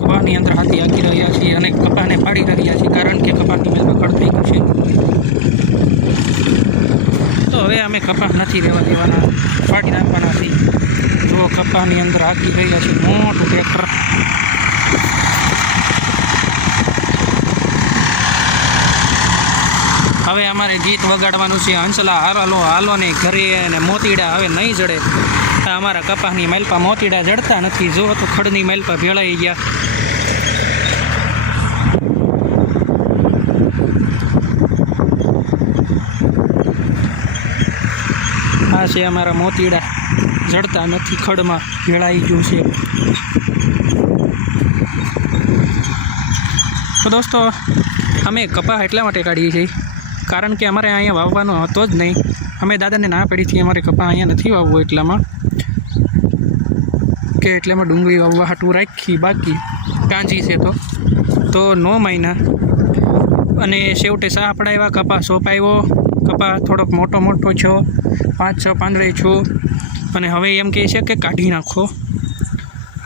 કપાસની અંદર હાથી હાકી રહ્યા છીએ અને કપાસને પાડી રહ્યા છીએ, કારણ કે કપાસની મેલમાં ખડ થઈ ગયું છે. તો હવે અમે કપાસ નથી રહેવા દેવાના, પાડી નાખવાના છીએ. જો કપાસની અંદર હાકી રહ્યા છે મોટું ટ્રેક્ટર. હવે અમારે ગીત વગાડવાનું છે, હંસલા હાલો હાલો ને ઘરે, અને મોતીડા હવે નહીં જડે. અમારા કપાસની માલપા મોતીડા જડતા નથી. જો તો ખડની માલપા ભેળાઈ ગયા. આ છે અમારા મોતીડા, જડતા નથી, ખડમાં ભેળાઈ ગયું છે. તો દોસ્તો, અમે કપાસ એટલા માટે કાઢીએ છીએ કારણ કે અમારે અહીંયા વાવવાનો હતો જ નહીં. અમે દાદાને ના પડી હતી અમારે કપાસ અહીંયા નથી વાવવો, એટલામાં ડુંગળી વાવવા હાટું રાખી. બાકી કાંજી છે તો 9 મહિના. અને છેવટે સાહ પડાવ્યા, કપાસ સોંપાવ્યો. કપાસ થોડોક મોટો છો, 5-6 પાંદડે છો. અને હવે એમ કહે છે કે કાઢી નાખો,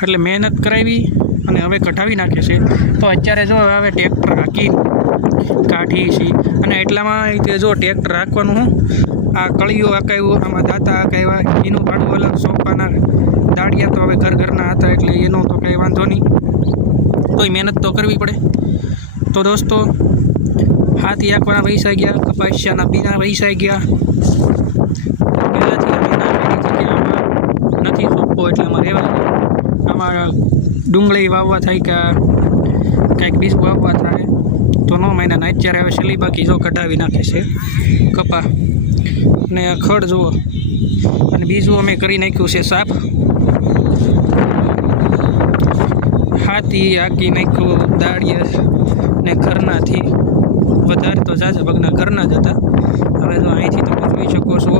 એટલે મહેનત કરાવી અને હવે કઢાવી નાખે છે. તો અત્યારે જો હવે ટ્રેક્ટર હાકી કાઢી છે. અને એટલામાં જો ટ્રેક્ટર રાખવાનું હું આ કળીઓ હકાવ્યું, આમાં દાંતા હકાવ્યા, એનું ભાડું અલગ. સોંપાના દાળિયા તો હવે ઘરના હતા, એટલે એનો તો કંઈ વાંધો નહીં, તોય મહેનત તો કરવી પડે. તો દોસ્તો, હાથી આંકવાના પૈસા ગયા, કપાસિયાના બીના પૈસા ગયા. પહેલાંથી અમે ના કરી હતી કે આમાં નથી સોંપવો, એટલે આમાં રહેવા દે. આમાં ડુંગળી વાવવા થાય કે કંઈક બીજું વાવવા થાય તો 9 મહિનાના. અત્યારે હવે છેલ્લી બાકી જો કઢાવી નાખે છે કપા ને ખડ જુઓ. અને બીજું અમે કરી નાખ્યું છે સાફ. હાથી હાકી નાખ્યું દાળિયા ને ઘરનાથી. વધારે તો ઝાઝા ભાગના ઘરના જ હતા. હવે તો અહીંથી તમે જોઈ શકો છો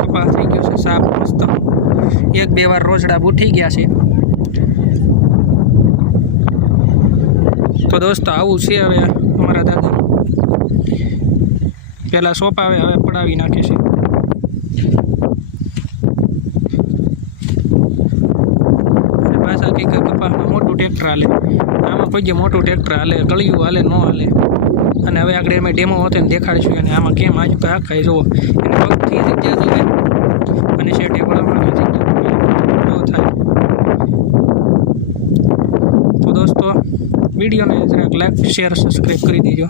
કપાસ થઈ ગયો છે સાફ મસ્ત. 1-2 વાર રોજડા ઉઠી ગયા છે. તો દોસ્તો, આવું છે હવે અમારા દાદા. પહેલાં સોંપાવે, હવે પડાવી નાખે છે. અને પાછા કંઈક કપાસમાં મોટું ટ્રેક્ટર હાલે. આમાં કોઈ મોટું ટ્રેક્ટર હાલે, ગળિયું હાલે, ન હાલે. અને હવે આગળ અમે ડેમો હોતે ને દેખાડીશું. અને આમાં કેમ આજુ તો આખાય જુઓ, એને પગથી જગ્યા જોવે અને શેઠે વળાવવાની જગ્યા થાય. તો દોસ્તો, વિડીયોને જરાક લાઈક, શેર, સબસ્ક્રાઈબ કરી દેજો.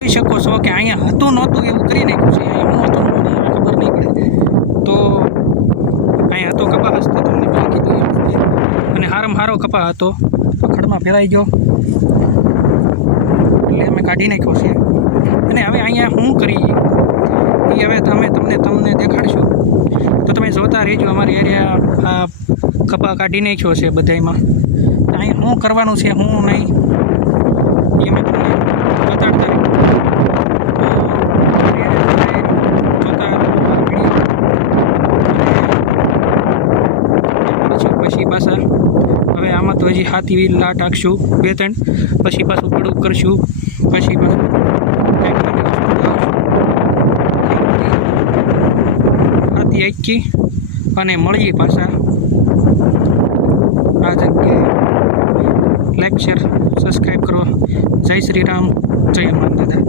જોઈ શકો છો કે અહીંયા હતું નહોતું એવું કરી નાખ્યું છે. અહીંયા હું હતું ખબર નહીં પડે. તો અહીંયા હતો કપાસ, તો તમને પહેલાં કીધું એમ. અને હારો કપાસ હતો, ખડમાં ફેરાઈ ગયો, એટલે અમે કાઢી નાખ્યો છે. અને હવે અહીંયા શું કરીએ એ હવે તમને દેખાડશું. તો તમે જોતા રહેજો. અમારી એરિયા આ કપા કાઢી નાખ્યો છે બધામાં. તો અહીંયા શું કરવાનું છે, શું નહીં, એ અમે તમને બતાડતા રહીએ. પછી પાછા હવે આમાં તો હજી હાથી લાટ હાંકશું 2-3, પછી પાછું પડું કરશું, પછી પાછું હાથી હાંકી અને મળીએ પાછા આ જગ્યાએ. લાઈક, શેર, સબસ્ક્રાઈબ કરો. જય શ્રી રામ, જય હનુમાન દાદા.